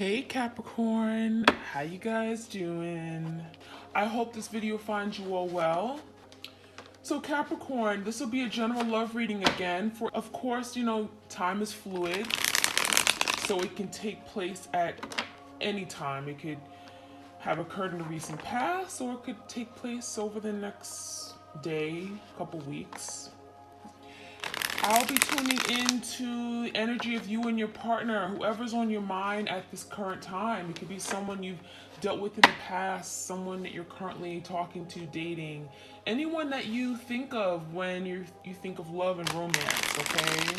Hey Capricorn, how you guys doing? I hope this video finds you all well. So Capricorn, this will be a general love reading again. For of course, time is fluid, so it can take place at any time. It could have occurred in the recent past, or it could take place over the next day, couple weeks. I'll be tuning into the energy of you and your partner, whoever's on your mind at this current time. It could be someone you've dealt with in the past, someone that you're currently talking to, dating, anyone that you think of when you think of love and romance, okay?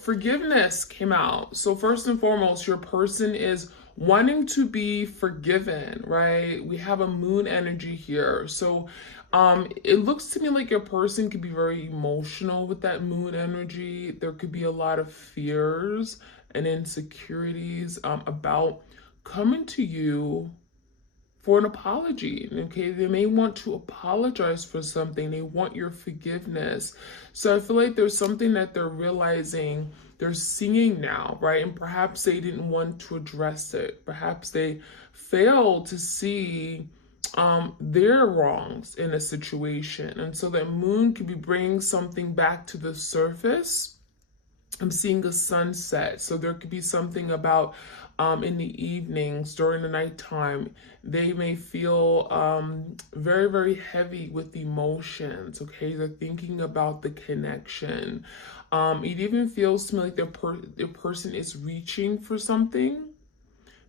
Forgiveness came out. So first and foremost, your person is wanting to be forgiven, right? We have a moon energy here. So it looks to me like your person could be very emotional with that moon energy. There could be a lot of fears and insecurities about coming to you for an apology. Okay, they may want to apologize for something. They want your forgiveness. So I feel like there's something that they're realizing, they're seeing now, right? And perhaps they didn't want to address it. Perhaps they failed to see their wrongs in a situation. And so that moon could be bringing something back to the surface. I'm seeing a sunset. So there could be something about in the evenings, during the nighttime, they may feel very, very heavy with emotions, okay? They're thinking about the connection. It even feels to me like their person is reaching for something.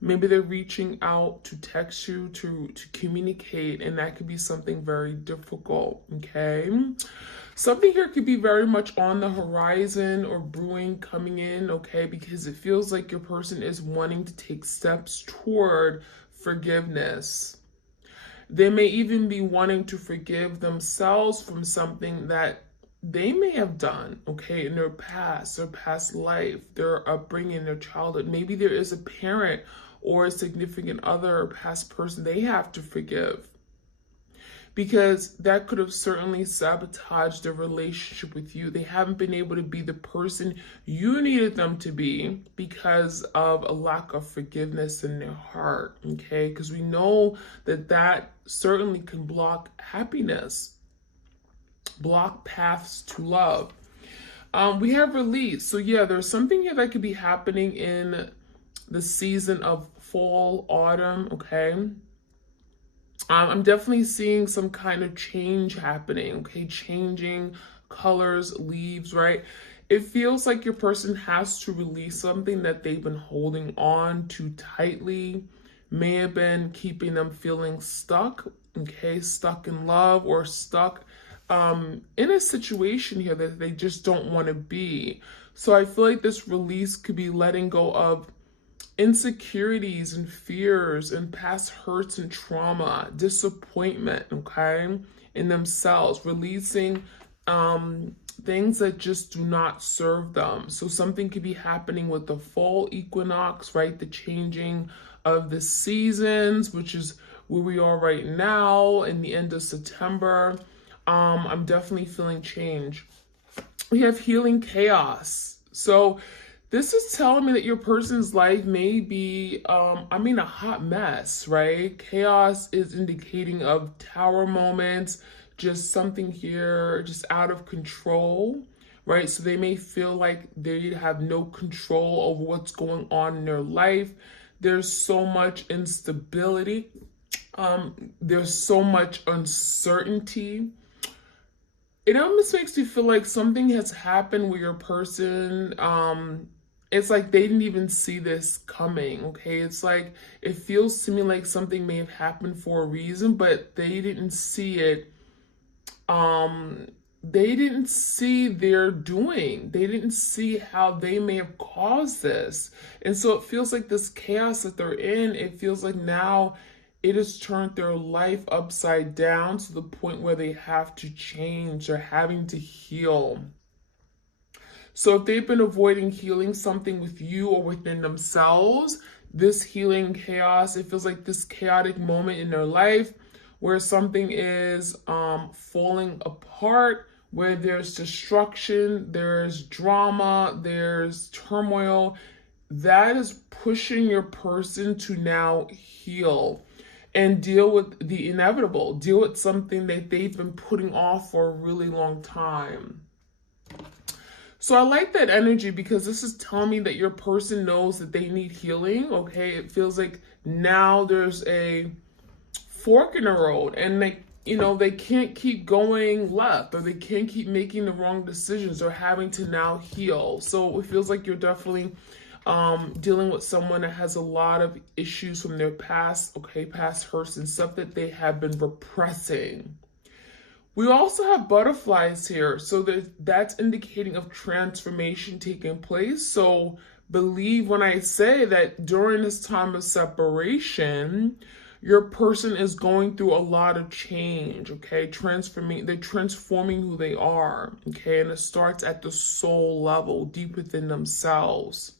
Maybe they're reaching out to text you, to communicate, and that could be something very difficult, okay? Something here could be very much on the horizon or brewing, coming in, okay? Because it feels like your person is wanting to take steps toward forgiveness. They may even be wanting to forgive themselves from something that they may have done, okay, in their past life, their upbringing, their childhood. Maybe there is a parent or a significant other or past person they have to forgive, because that could have certainly sabotaged their relationship with you. They haven't been able to be the person you needed them to be because of a lack of forgiveness in their heart, okay? Because we know that certainly can block happiness, block paths to love. We have release. So yeah, there's something here that could be happening in the season of fall, autumn, okay? I'm definitely seeing some kind of change happening, okay? Changing colors, leaves, right? It feels like your person has to release something that they've been holding on too tightly, may have been keeping them feeling stuck, okay? Stuck in love or stuck in a situation here that they just don't want to be. So I feel like this release could be letting go of insecurities and fears and past hurts and trauma, disappointment, okay, in themselves, releasing things that just do not serve them. So something could be happening with the fall equinox, right? The changing of the seasons, which is where we are right now in the end of September. I'm definitely feeling change. We have healing chaos. So this is telling me that your person's life may be, a hot mess, right? Chaos is indicating of tower moments, just something here, just out of control, right? So they may feel like they have no control over what's going on in their life. There's so much instability. There's so much uncertainty. It almost makes me feel like something has happened where your person, it's like they didn't even see this coming, okay? It's like, it feels to me like something may have happened for a reason, but they didn't see it. They didn't see their doing. They didn't see how they may have caused this. And so it feels like this chaos that they're in, it feels like now it has turned their life upside down to the point where they have to change. They're having to heal. So if they've been avoiding healing something with you or within themselves, this healing chaos, it feels like this chaotic moment in their life where something is falling apart, where there's destruction, there's drama, there's turmoil. that is pushing your person to now heal and deal with the inevitable, deal with something that they've been putting off for a really long time. So I like that energy because this is telling me that your person knows that they need healing, okay? It feels like now there's a fork in the road and they can't keep going left, or they can't keep making the wrong decisions, or having to now heal. So it feels like you're definitely dealing with someone that has a lot of issues from their past, okay, past hurts and stuff that they have been repressing. We also have butterflies here, so that's indicating of transformation taking place. So believe when I say that during this time of separation, your person is going through a lot of change, okay? They're transforming who they are, okay? And it starts at the soul level, deep within themselves.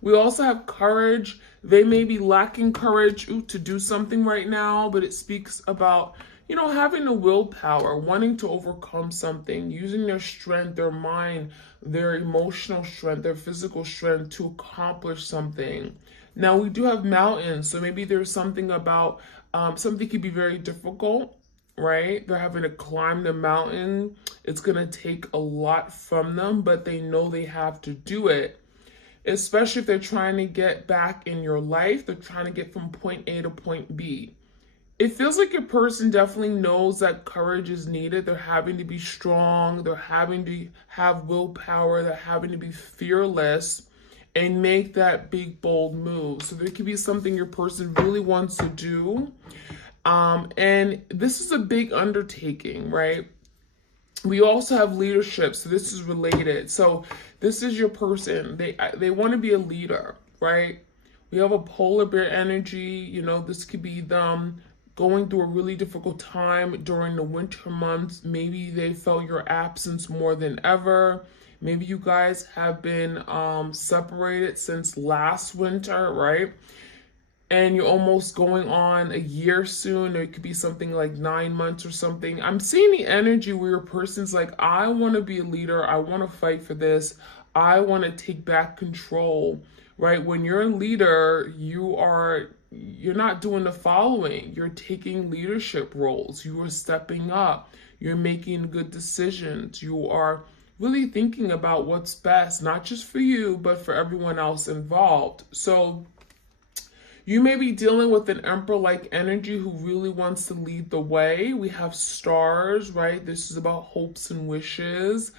We also have courage. They may be lacking courage to do something right now, but it speaks about, having the willpower, wanting to overcome something, using their strength, their mind, their emotional strength, their physical strength to accomplish something. Now, we do have mountains, so maybe there's something about something could be very difficult, right? They're having to climb the mountain. It's going to take a lot from them, but they know they have to do it. Especially if they're trying to get back in your life, they're trying to get from point A to point B. It feels like your person definitely knows that courage is needed. They're having to be strong. They're having to have willpower. They're having to be fearless and make that big, bold move. So there could be something your person really wants to do. And this is a big undertaking, right? We also have leadership, so this is related. So this is your person. They want to be a leader, right? We have a polar bear energy. This could be them going through a really difficult time during the winter months. Maybe they felt your absence more than ever. Maybe you guys have been separated since last winter, right? And you're almost going on a year soon. It could be something like 9 months or something. I'm seeing the energy where your person's like, I want to be a leader. I want to fight for this. I want to take back control, right? When you're a leader, you're not doing the following. You're taking leadership roles. You are stepping up. You're making good decisions. You are really thinking about what's best, not just for you, but for everyone else involved. So you may be dealing with an emperor-like energy who really wants to lead the way. We have stars, right? This is about hopes and wishes,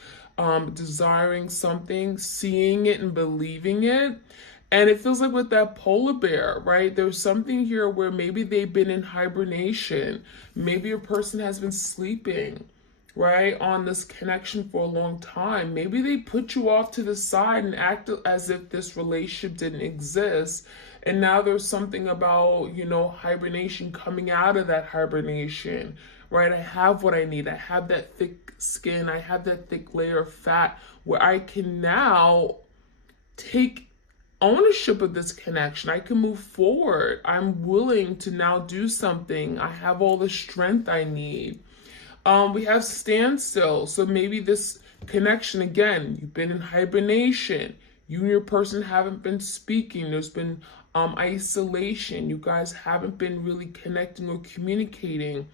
desiring something, seeing it and believing it. And it feels like with that polar bear, right? There's something here where maybe they've been in hibernation. Maybe a person has been sleeping, right, on this connection for a long time. Maybe they put you off to the side and act as if this relationship didn't exist. And now there's something about, hibernation, coming out of that hibernation, right? I have what I need. I have that thick skin. I have that thick layer of fat where I can now take ownership of this connection. I can move forward. I'm willing to now do something. I have all the strength I need. We have standstill. So maybe this connection, again, you've been in hibernation. You and your person haven't been speaking. There's been isolation. You guys haven't been really connecting or communicating.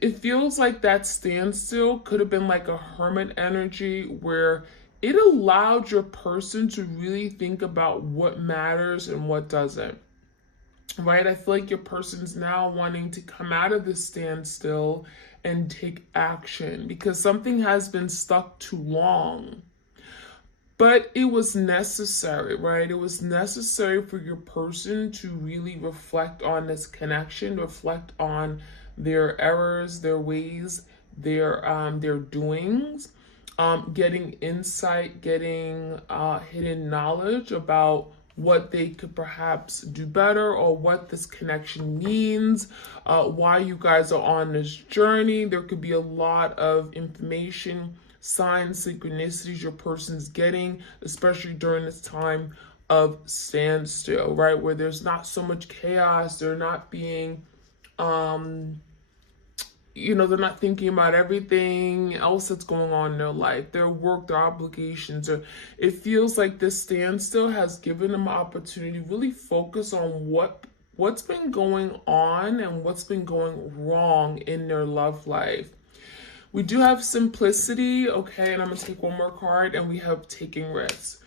It feels like that standstill could have been like a hermit energy where it allowed your person to really think about what matters and what doesn't. Right? I feel like your person's now wanting to come out of this standstill and take action because something has been stuck too long. But it was necessary, right? It was necessary for your person to really reflect on this connection, reflect on their errors, their ways, their doings, getting insight, getting hidden knowledge about what they could perhaps do better or what this connection means, why you guys are on this journey. There could be a lot of information, signs, synchronicities your person's getting, especially during this time of standstill, right? Where there's not so much chaos, they're not being, they're not thinking about everything else that's going on in their life, their work, their obligations, or it feels like this standstill has given them an opportunity to really focus on what's been going on and what's been going wrong in their love life. We do have simplicity, okay, and I'm gonna take one more card, and we have taking risks.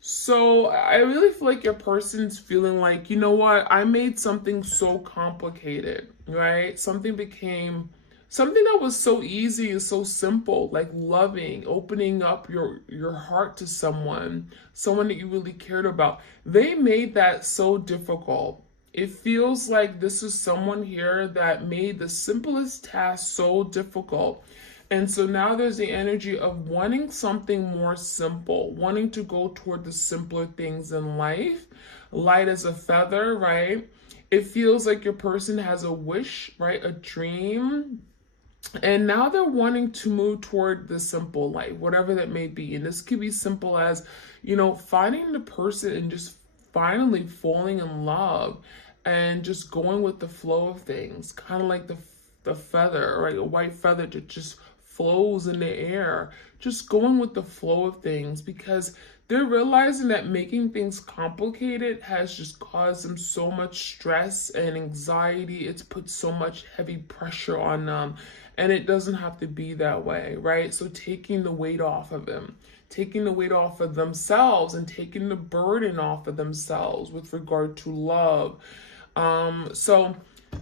So I really feel like your person's feeling like, you know what, I made something so complicated, right? Something that was so easy and so simple, like loving, opening up your heart to someone that you really cared about. They made that so difficult. It feels like this is someone here that made the simplest task so difficult. And so now there's the energy of wanting something more simple, wanting to go toward the simpler things in life, light as a feather, right? It feels like your person has a wish, right? A dream. And now they're wanting to move toward the simple life, whatever that may be. And this could be simple as, finding the person and just finally falling in love and just going with the flow of things, kind of like the feather, right? A white feather that just flows in the air, just going with the flow of things, because they're realizing that making things complicated has just caused them so much stress and anxiety. It's put so much heavy pressure on them, and it doesn't have to be that way, right? So taking the weight off of them, taking the weight off of themselves, and taking the burden off of themselves with regard to love. So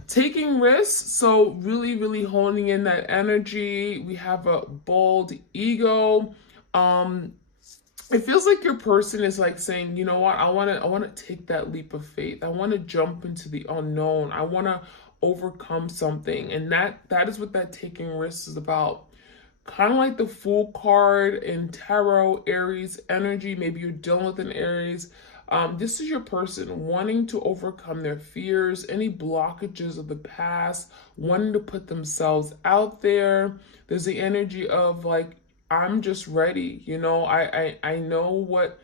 taking risks, so really, really honing in that energy. We have a bold ego. It feels like your person is like saying, you know what, I want to take that leap of faith. I want to jump into the unknown. I want to overcome something. And that is what that taking risks is about. Kind of like the Fool card in Tarot, Aries energy. Maybe you're dealing with an Aries. This is your person wanting to overcome their fears, any blockages of the past, wanting to put themselves out there. There's the energy of like, I'm just ready. I know what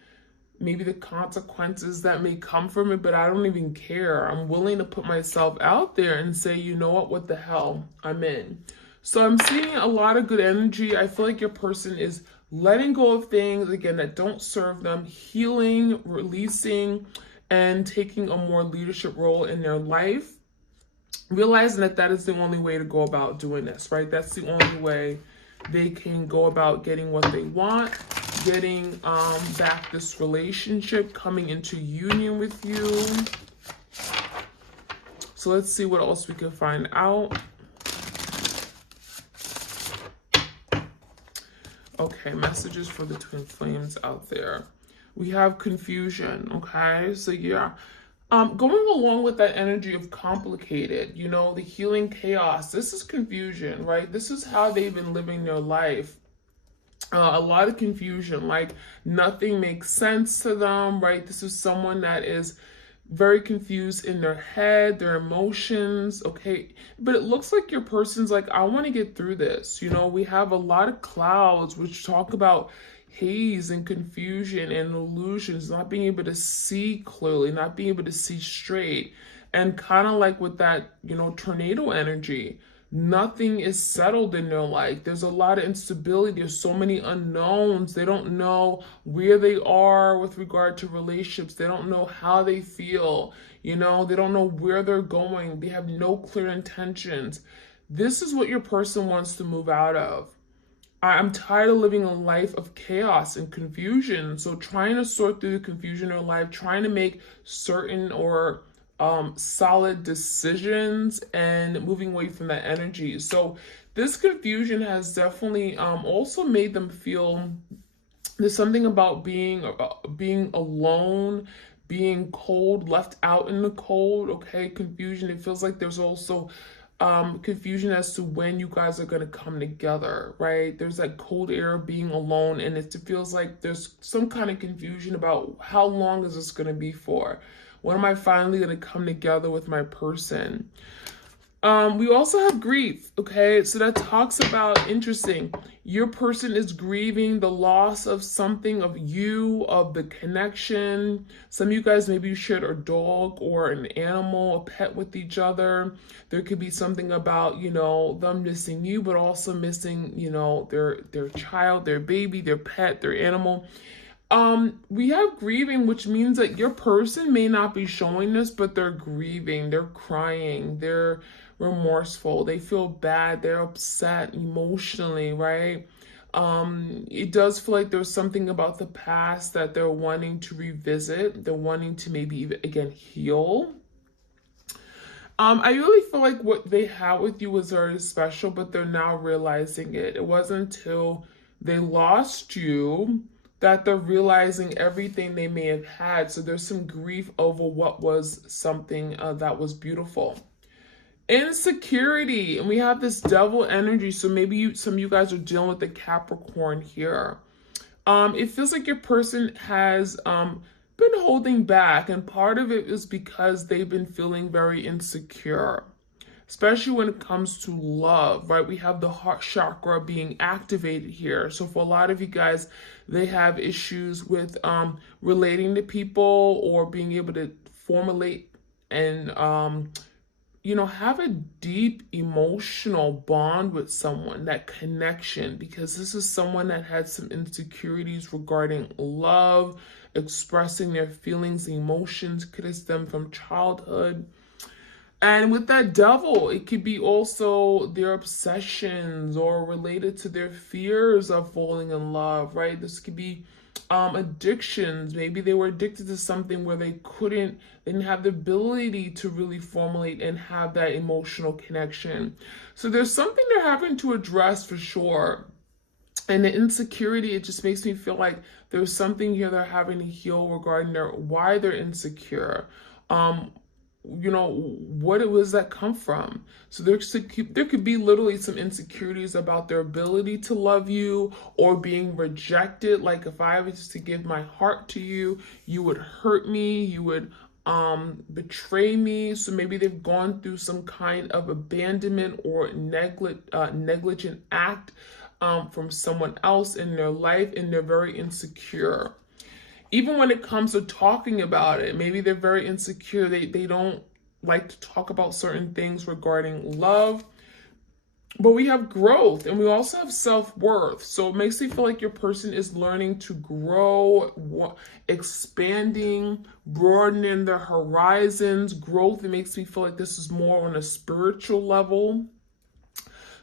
maybe the consequences that may come from it, but I don't even care. I'm willing to put myself out there and say, you know what the hell, I'm in. So I'm seeing a lot of good energy. I feel like your person is letting go of things, again, that don't serve them, healing, releasing, and taking a more leadership role in their life, realizing that is the only way to go about doing this, right? That's the only way they can go about getting what they want, getting back this relationship, coming into union with you. So let's see what else we can find out. Okay, messages for the twin flames out there. We have confusion, okay? So yeah, going along with that energy of complicated, the healing chaos, this is confusion, right? This is how they've been living their life. A lot of confusion, like nothing makes sense to them, right? This is someone that is very confused in their head, their emotions, okay? But it looks like your person's like, I want to get through this. We have a lot of clouds which talk about haze and confusion and illusions, not being able to see clearly, not being able to see straight. And kind of like with that, tornado energy, nothing is settled in their life. There's a lot of instability. There's so many unknowns. They don't know where they are with regard to relationships. They don't know how they feel. They don't know where they're going. They have no clear intentions. This is what your person wants to move out of. I'm tired of living a life of chaos and confusion. So trying to sort through the confusion in their life, trying to make certain or solid decisions and moving away from that energy. So this confusion has definitely also made them feel there's something about being alone, being cold, left out in the cold, okay? Confusion. It feels like there's also confusion as to when you guys are going to come together, right? There's that cold air of being alone, and it feels like there's some kind of confusion about how long is this going to be for? When am I finally going to come together with my person? We also have grief, okay? So that talks about, interesting, your person is grieving the loss of something, of you, of the connection. Some of you guys, maybe you shared a dog or an animal, a pet with each other. There could be something about, you know, them missing you, but also missing, you know, their child, their baby, their pet, their animal. We have grieving, which means that your person may not be showing this, but they're grieving, they're crying, they're remorseful, they feel bad, they're upset emotionally, right? It does feel like there's something about the past that they're wanting to revisit, they're wanting to maybe even again heal. I really feel like what they had with you was very special, but they're now realizing it. It wasn't until they lost you that they're realizing everything they may have had. So there's some grief over what was something that was beautiful. Insecurity, and we have this devil energy. So maybe some of you guys are dealing with the Capricorn here. It feels like your person has been holding back, and part of it is because they've been feeling very insecure, especially when it comes to love, right? We have the heart chakra being activated here. So for a lot of you guys, they have issues with relating to people or being able to formulate and you know, have a deep emotional bond with someone, that connection, because this is someone that had some insecurities regarding love, expressing their feelings, emotions, could have stemmed from childhood. And with that devil, it could be also their obsessions or related to their fears of falling in love, right? This could be addictions. Maybe they were addicted to something where they didn't have the ability to really formulate and have that emotional connection. So there's something they're having to address for sure. And the insecurity, it just makes me feel like there's something here they're having to heal regarding why they're insecure. You know, what it was that come from. So there could be literally some insecurities about their ability to love you or being rejected. Like if I was to give my heart to you, you would hurt me, you would betray me. So maybe they've gone through some kind of abandonment or negligent act from someone else in their life, and they're very insecure. Even when it comes to talking about it, maybe they're very insecure. They don't like to talk about certain things regarding love. But we have growth, and we also have self-worth. So it makes me feel like your person is learning to grow, expanding, broadening their horizons. Growth, it makes me feel like this is more on a spiritual level.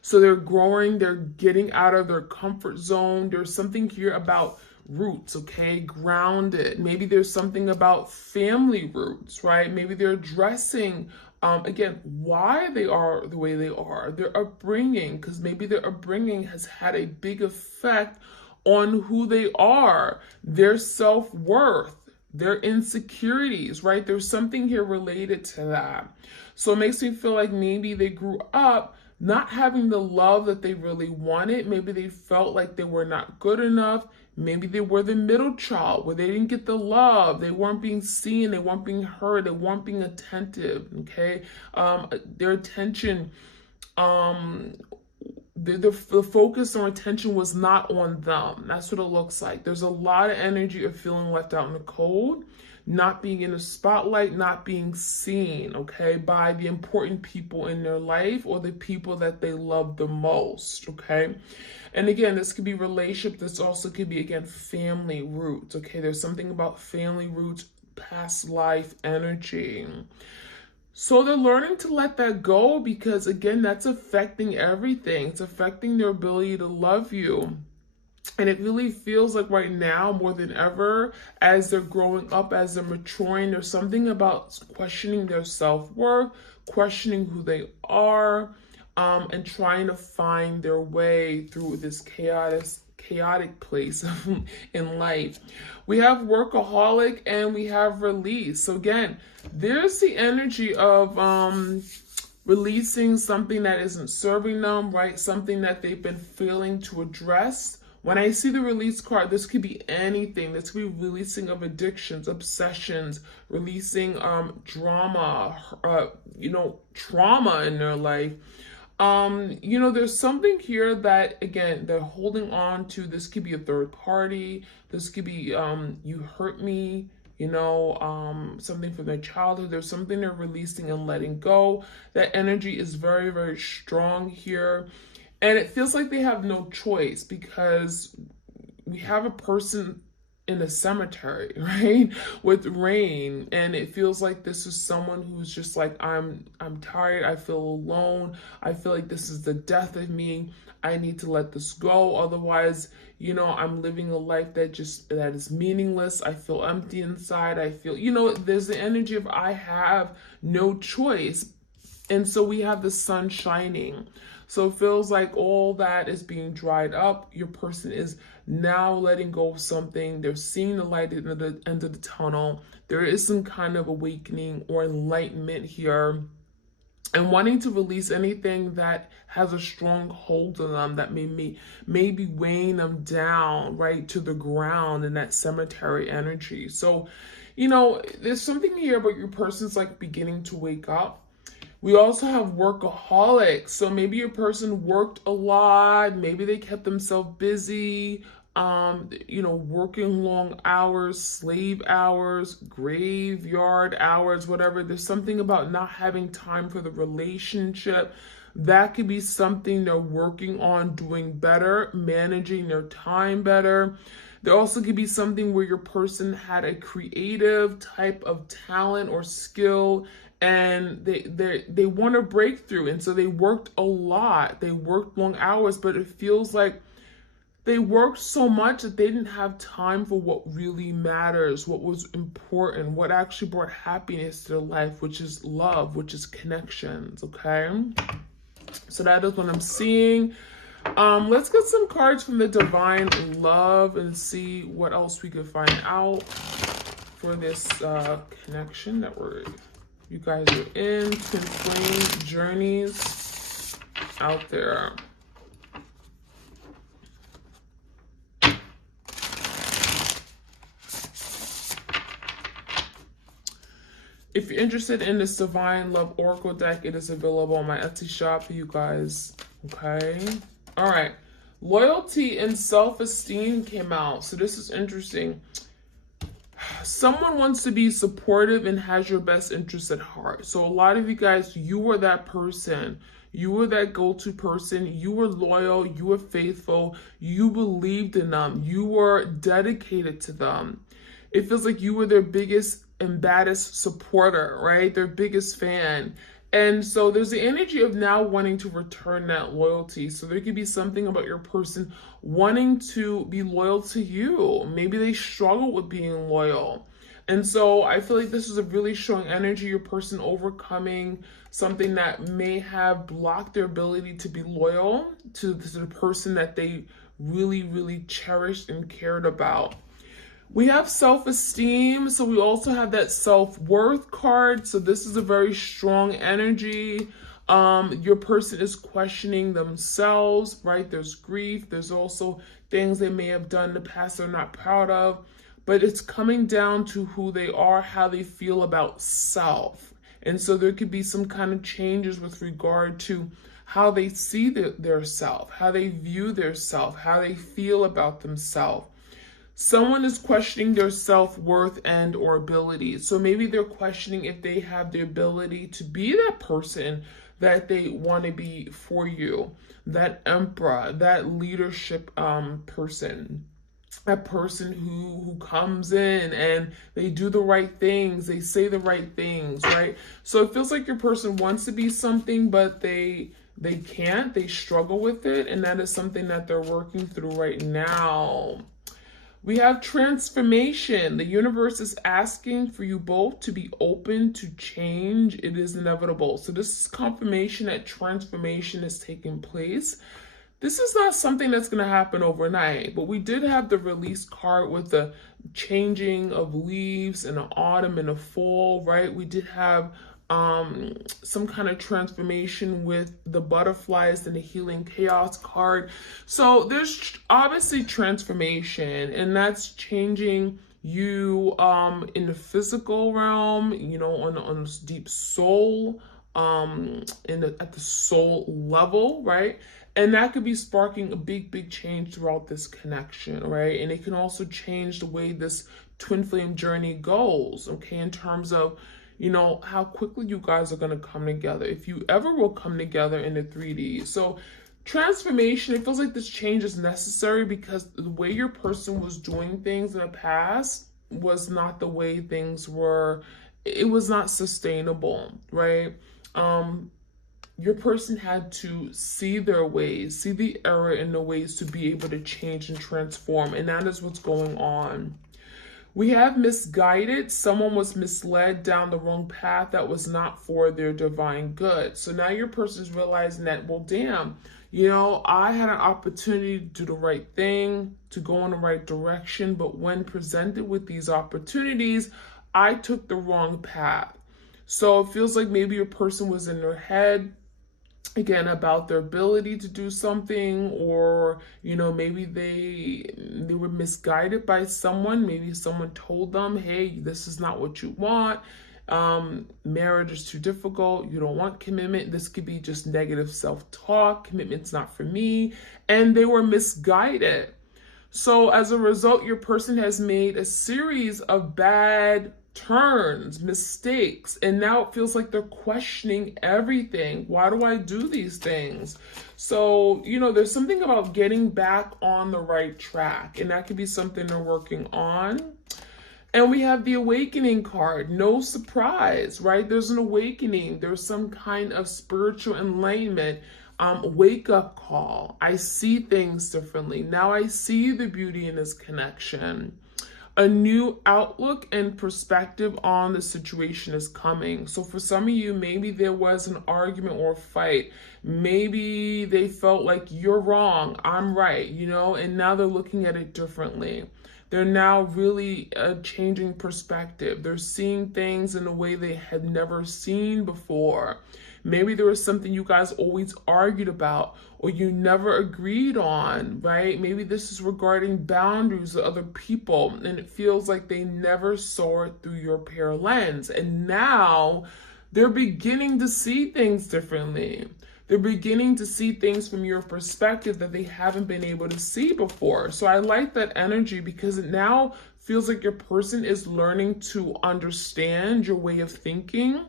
So they're growing, they're getting out of their comfort zone. There's something here about roots, okay? Grounded. Maybe there's something about family roots, right? Maybe they're addressing, again, why they are the way they are, their upbringing, because maybe their upbringing has had a big effect on who they are, their self-worth, their insecurities, right? There's something here related to that. So it makes me feel like maybe they grew up not having the love that they really wanted. Maybe they felt like they were not good enough. Maybe they were the middle child where they didn't get the love. They weren't being seen. They weren't being heard. They weren't being attentive. Okay. Their attention, the focus or attention was not on them. That's what it looks like. There's a lot of energy of feeling left out in the cold, not being in the spotlight, not being seen, okay, by the important people in their life or the people that they love the most, okay? And again, this could be relationship. This also could be, again, family roots, okay? There's something about family roots, past life energy. So they're learning to let that go because, again, that's affecting everything. It's affecting their ability to love you. And it really feels like right now, more than ever, as they're growing up, as they're maturing, there's something about questioning their self-worth, questioning who they are, and trying to find their way through this chaotic place in life. We have workaholic and we have release. So again, there's the energy of releasing something that isn't serving them, right? Something that they've been failing to address When I see the release card, this could be anything. This could be releasing of addictions, obsessions, releasing drama, trauma in their life. There's something here that, again, they're holding on to. This could be a third party. This could be you hurt me, something from their childhood. There's something they're releasing and letting go. That energy is very, very strong here. And it feels like they have no choice, because we have a person in a cemetery, right? With rain. And it feels like this is someone who's just like, I'm tired. I feel alone. I feel like this is the death of me. I need to let this go. Otherwise, I'm living a life that is meaningless. I feel empty inside. I feel, there's the energy of I have no choice. And so we have the sun shining. So it feels like all that is being dried up. Your person is now letting go of something. They're seeing the light at the end of the tunnel. There is some kind of awakening or enlightenment here, and wanting to release anything that has a strong hold on them, that may be weighing them down, right, to the ground in that cemetery energy. So, there's something here about your person's like beginning to wake up. We also have workaholics. So maybe your person worked a lot. Maybe they kept themselves busy, working long hours, slave hours, graveyard hours, whatever. There's something about not having time for the relationship. That could be something they're working on doing better, managing their time better. There also could be something where your person had a creative type of talent or skill, and they want a breakthrough, and so they worked a lot. They worked long hours, but it feels like they worked so much that they didn't have time for what really matters, what was important, what actually brought happiness to their life, which is love, which is connections, okay? So that is what I'm seeing. Let's get some cards from the Divine Love and see what else we could find out for this connection that you guys are in. Twin flame journeys out there. If you're interested in this Divine Love Oracle deck, it is available on my Etsy shop for you guys. Okay. All right. Loyalty and self-esteem came out. So this is interesting. Someone wants to be supportive and has your best interests at heart. So a lot of you guys, you were that person. You were that go-to person. You were loyal. You were faithful. You believed in them. You were dedicated to them. It feels like you were their biggest and baddest supporter, right? Their biggest fan. And so there's the energy of now wanting to return that loyalty. So there could be something about your person wanting to be loyal to you. Maybe they struggle with being loyal. And so I feel like this is a really strong energy, your person overcoming something that may have blocked their ability to be loyal to the person that they really, really cherished and cared about. We have self-esteem, so we also have that self-worth card. So this is a very strong energy. Your person is questioning themselves, right? There's grief. There's also things they may have done in the past they're not proud of. But it's coming down to who they are, how they feel about self. And so there could be some kind of changes with regard to how they see their self, how they view their self, how they feel about themselves. Someone is questioning their self-worth and or abilities. So maybe they're questioning if they have the ability to be that person that they want to be for you. That emperor, that leadership person. That person who comes in and they do the right things. They say the right things, right? So it feels like your person wants to be something, but they can't. They struggle with it. And that is something that they're working through right now. We have transformation. The universe is asking for you both to be open to change. It is inevitable. So this is confirmation that transformation is taking place. This is not something that's going to happen overnight, but we did have the release card with the changing of leaves in the autumn and the fall, right? We did have some kind of transformation with the butterflies and the healing chaos card. So there's obviously transformation, and that's changing you in the physical realm, you know, on this deep soul, at the soul level, right? And that could be sparking a big change throughout this connection, right? And it can also change the way this twin flame journey goes, okay, in terms of, you know, how quickly you guys are going to come together, if you ever will come together in the 3D. So transformation, it feels like this change is necessary because the way your person was doing things in the past was not the way things were. It was not sustainable, right? Your person had to see their ways, see the error in the ways to be able to change and transform. And that is what's going on. We have misguided. Someone was misled down the wrong path that was not for their divine good. So now your person's realizing that, well, damn, you know, I had an opportunity to do the right thing, to go in the right direction. But when presented with these opportunities, I took the wrong path. So it feels like maybe your person was in their head, again, about their ability to do something, or, you know, maybe they were misguided by someone. Maybe someone told them, hey, this is not what you want. Marriage is too difficult. You don't want commitment. This could be just negative self-talk. Commitment's not for me. And they were misguided. So as a result, your person has made a series of bad turns, mistakes, and now it feels like they're questioning everything. Why do I do these things? So, you know, there's something about getting back on the right track, and that could be something they're working on. And we have the awakening card. No surprise, right? There's an awakening. There's some kind of spiritual enlightenment, wake up call. I see things differently. Now I see the beauty in this connection. A new outlook and perspective on the situation is coming. So for some of you, maybe there was an argument or a fight. Maybe they felt like you're wrong, I'm right, you know, and now they're looking at it differently. They're now really changing perspective. They're seeing things in a way they had never seen before. Maybe there was something you guys always argued about or you never agreed on, right? Maybe this is regarding boundaries of other people, and it feels like they never saw it through your pure lens. And now they're beginning to see things differently. They're beginning to see things from your perspective that they haven't been able to see before. So I like that energy because it now feels like your person is learning to understand your way of thinking.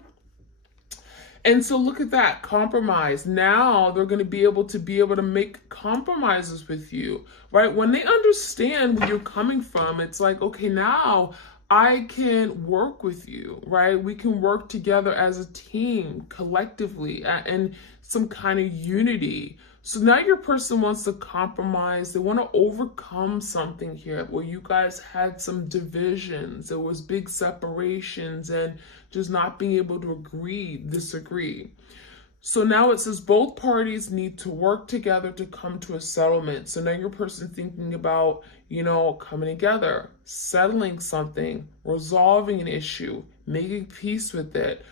And so look at that, compromise. Now they're going to be able to make compromises with you, right? When they understand where you're coming from, it's like, okay, now I can work with you, right? We can work together as a team, collectively, and some kind of unity. So now your person wants to compromise. They want to overcome something here where you guys had some divisions. There was big separations and just not being able to disagree. So now it says both parties need to work together to come to a settlement. So now your person thinking about, you know, coming together, settling something, resolving an issue, making peace with it,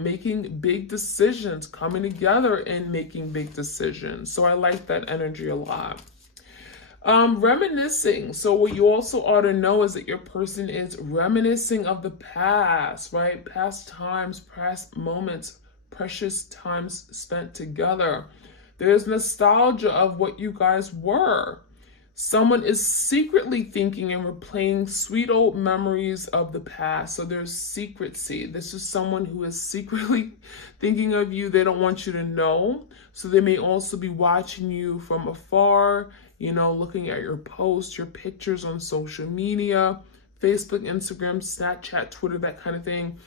making big decisions, coming together and making big decisions. So I like that energy a lot. Reminiscing. So what you also ought to know is that your person is reminiscing of the past, right? Past times, past moments, precious times spent together. There's nostalgia of what you guys were. Someone is secretly thinking and replaying sweet old memories of the past. So there's secrecy. This is someone who is secretly thinking of you. They don't want you to know. So they may also be watching you from afar, you know, looking at your posts, your pictures on social media, Facebook, Instagram, Snapchat, Twitter, that kind of thing.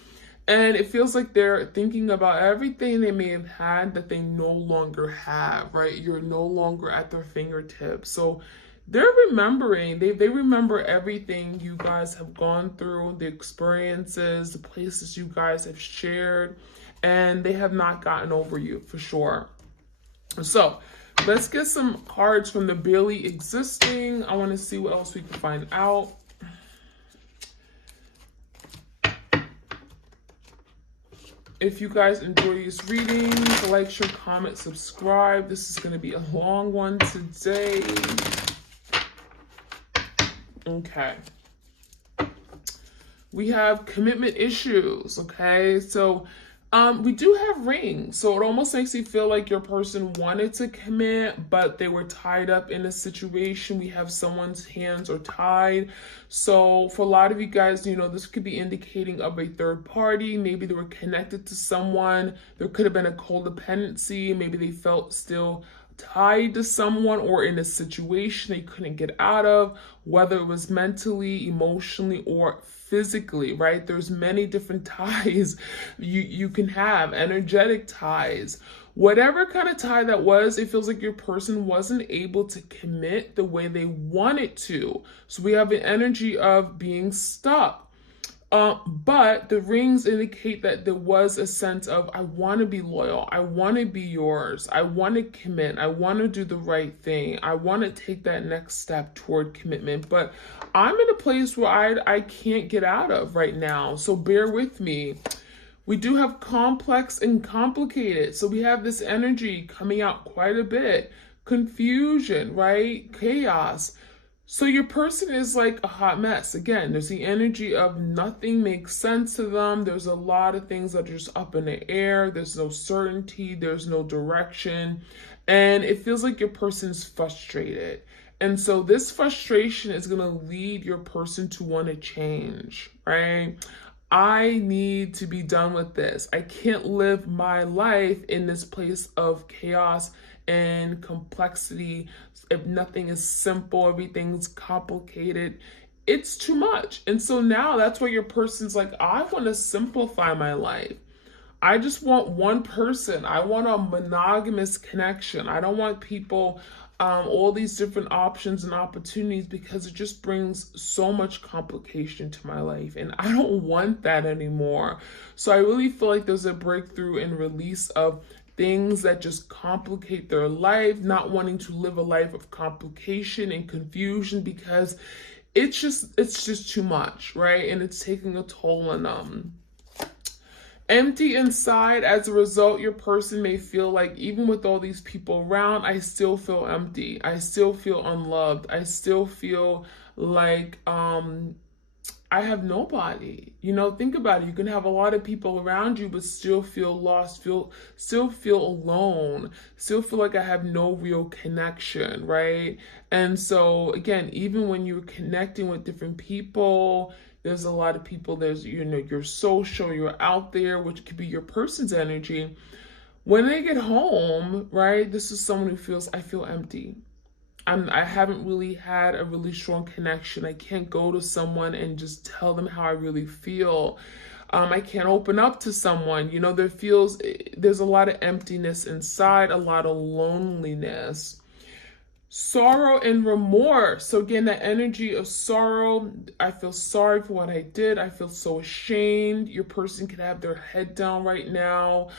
And it feels like they're thinking about everything they may have had that they no longer have, right? You're no longer at their fingertips. So they're remembering, they remember everything you guys have gone through, the experiences, the places you guys have shared, and they have not gotten over you for sure. So let's get some cards from the barely existing. I want to see what else we can find out. If you guys enjoy these readings, like, share, comment, subscribe. This is going to be a long one today. Okay. We have commitment issues, okay? So we do have rings. So it almost makes you feel like your person wanted to commit, but they were tied up in a situation. We have someone's hands are tied. So for a lot of you guys, you know, this could be indicating of a third party. Maybe they were connected to someone. There could have been a codependency. Maybe they felt still tied to someone or in a situation they couldn't get out of, whether it was mentally, emotionally, or physically, right? There's many different ties you can have, energetic ties. Whatever kind of tie that was, it feels like your person wasn't able to commit the way they wanted to. So we have an energy of being stuck. But the rings indicate that there was a sense of, I want to be loyal. I want to be yours. I want to commit. I want to do the right thing. I want to take that next step toward commitment. But I'm in a place where I can't get out of right now. So bear with me. We do have complex and complicated. So we have this energy coming out quite a bit. Confusion, right? Chaos. So your person is like a hot mess. Again, there's the energy of nothing makes sense to them. There's a lot of things that are just up in the air. There's no certainty. There's no direction. And it feels like your person's frustrated. And so this frustration is going to lead your person to want to change, right? I need to be done with this. I can't live my life in this place of chaos and complexity. If nothing is simple, everything's complicated, it's too much. And so now that's why your person's like, I want to simplify my life. I just want one person. I want a monogamous connection. I don't want people, all these different options and opportunities, because it just brings so much complication to my life. And I don't want that anymore. So I really feel like there's a breakthrough and release of things that just complicate their life, not wanting to live a life of complication and confusion, because it's just too much, right? And it's taking a toll on them. Empty inside. As a result, your person may feel like, even with all these people around, I still feel empty. I still feel unloved. I still feel like I have nobody. You know, think about it. You can have a lot of people around you, but still feel lost, still feel alone, still feel like I have no real connection, right? And so again, even when you're connecting with different people, there's a lot of people, there's, you know, you're social, you're out there, which could be your person's energy. When they get home, right, this is someone who feels, I feel empty. I haven't really had a really strong connection. I can't go to someone and just tell them how I really feel. I can't open up to someone. You know, there's a lot of emptiness inside, a lot of loneliness. Sorrow and remorse. So again, that energy of sorrow. I feel sorry for what I did. I feel so ashamed. Your person could have their head down right now.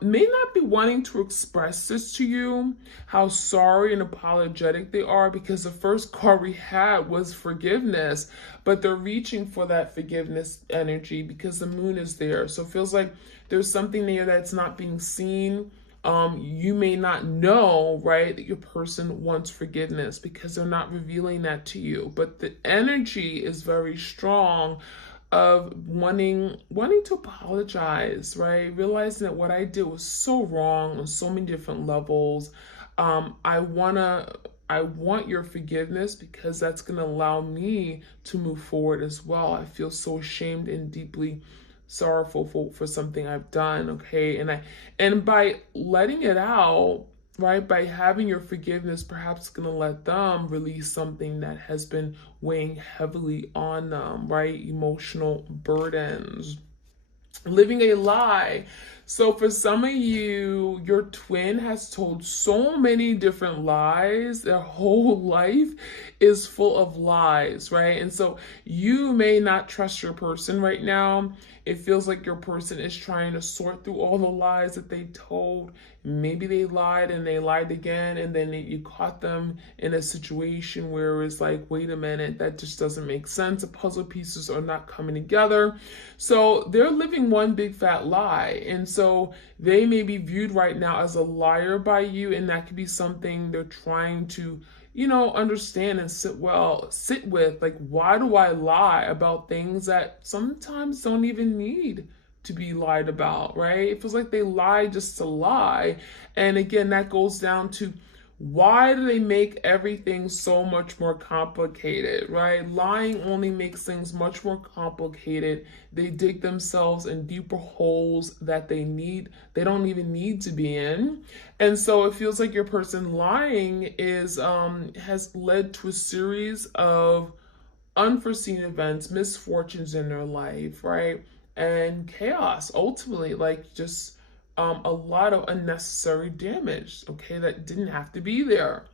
May not be wanting to express this to you, how sorry and apologetic they are, because the first card we had was forgiveness, but they're reaching for that forgiveness energy because the moon is there. So it feels like there's something there that's not being seen. You may not know, right, that your person wants forgiveness because they're not revealing that to you. But the energy is very strong of wanting to apologize, right? Realizing that what I did was so wrong on so many different levels. I want your forgiveness because that's going to allow me to move forward as well. I feel so ashamed and deeply sorrowful for something I've done, okay? And by letting it out, right, by having your forgiveness, perhaps gonna let them release something that has been weighing heavily on them, right? Emotional burdens. Living a lie. So for some of you, your twin has told so many different lies. Their whole life is full of lies, right? And so you may not trust your person right now. It feels like your person is trying to sort through all the lies that they told. Maybe they lied and they lied again, and then you caught them in a situation where it's like, wait a minute, that just doesn't make sense. The puzzle pieces are not coming together. So they're living one big fat lie. And so they may be viewed right now as a liar by you, and that could be something they're trying to understand and sit with. Like, why do I lie about things that sometimes don't even need to be lied about, right? It feels like they lie just to lie. And again, that goes down to, why do they make everything so much more complicated, right? Lying only makes things much more complicated. They dig themselves in deeper holes that they don't even need to be in. And so it feels like your person lying has led to a series of unforeseen events, misfortunes in their life, right? And chaos, ultimately, like just a lot of unnecessary damage, okay, that didn't have to be there.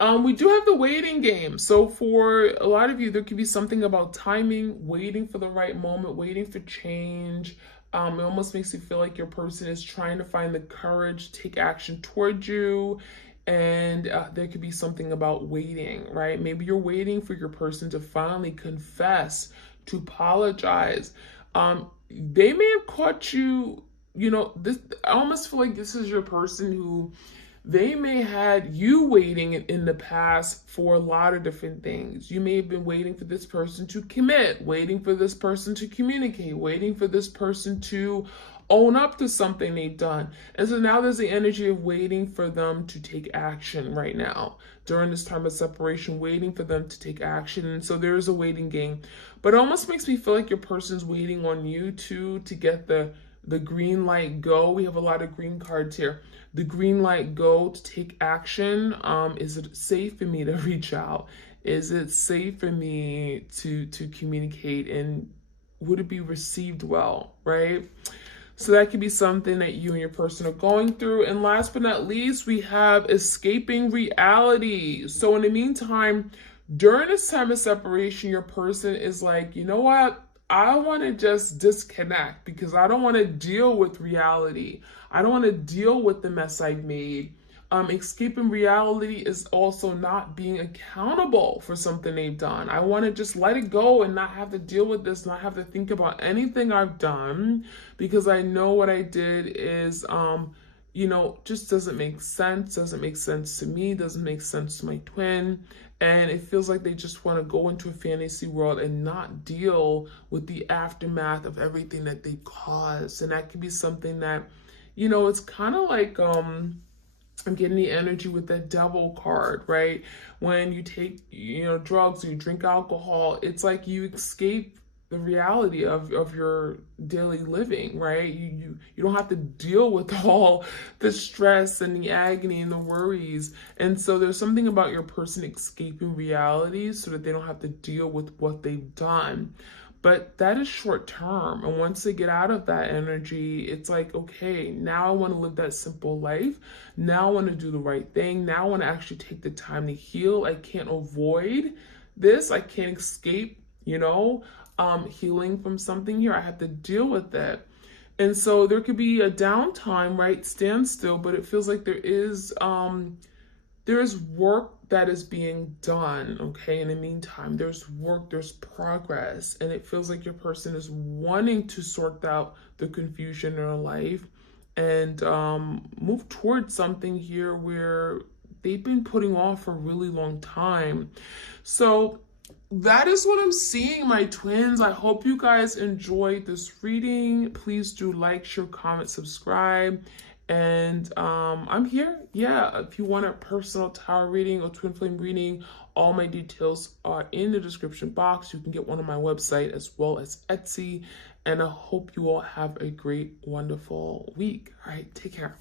We do have the waiting game. So for a lot of you, there could be something about timing, waiting for the right moment, waiting for change. It almost makes you feel like your person is trying to find the courage to take action towards you. And there could be something about waiting, right? Maybe you're waiting for your person to finally confess, to apologize. They may have caught you, this. I almost feel like this is your person who, they may had you waiting in the past for a lot of different things. You may have been waiting for this person to commit, waiting for this person to communicate, waiting for this person to own up to something they've done. And so now there's the energy of waiting for them to take action right now. During this time of separation, waiting for them to take action. And so there is a waiting game. But it almost makes me feel like your person's waiting on you to get the green light go. We have a lot of green cards here. The green light go to take action. Is it safe for me to reach out? Is it safe for me to communicate? And would it be received well, right? So that could be something that you and your person are going through. And last but not least, we have escaping reality. So in the meantime, during this time of separation, your person is like, you know what? I want to just disconnect because I don't want to deal with reality. I don't want to deal with the mess I've made. Escaping reality is also not being accountable for something they've done. I want to just let it go and not have to deal with this, not have to think about anything I've done, because I know what I did is, just doesn't make sense to me, doesn't make sense to my twin. And it feels like they just want to go into a fantasy world and not deal with the aftermath of everything that they caused. And that could be something that, it's kind of like, I'm getting the energy with the devil card, right? When you take, drugs or you drink alcohol, it's like you escape the reality of your daily living, right? You don't have to deal with all the stress and the agony and the worries. And so there's something about your person escaping reality so that they don't have to deal with what they've done. But that is short term. And once they get out of that energy, it's like, okay, now I want to live that simple life. Now I want to do the right thing. Now I want to actually take the time to heal. I can't avoid this. I can't escape, healing from something here. I have to deal with it. And so there could be a downtime, right? Standstill, but it feels like there is work that is being done, okay? In the meantime, there's work, there's progress, and it feels like your person is wanting to sort out the confusion in their life and move towards something here where they've been putting off for a really long time. So that is what I'm seeing, my twins. I hope you guys enjoyed this reading. Please do like, share, comment, subscribe. And I'm here. Yeah, if you want a personal tarot reading or twin flame reading, all my details are in the description box. You can get one on my website as well as Etsy. And I hope you all have a great, wonderful week. All right, take care.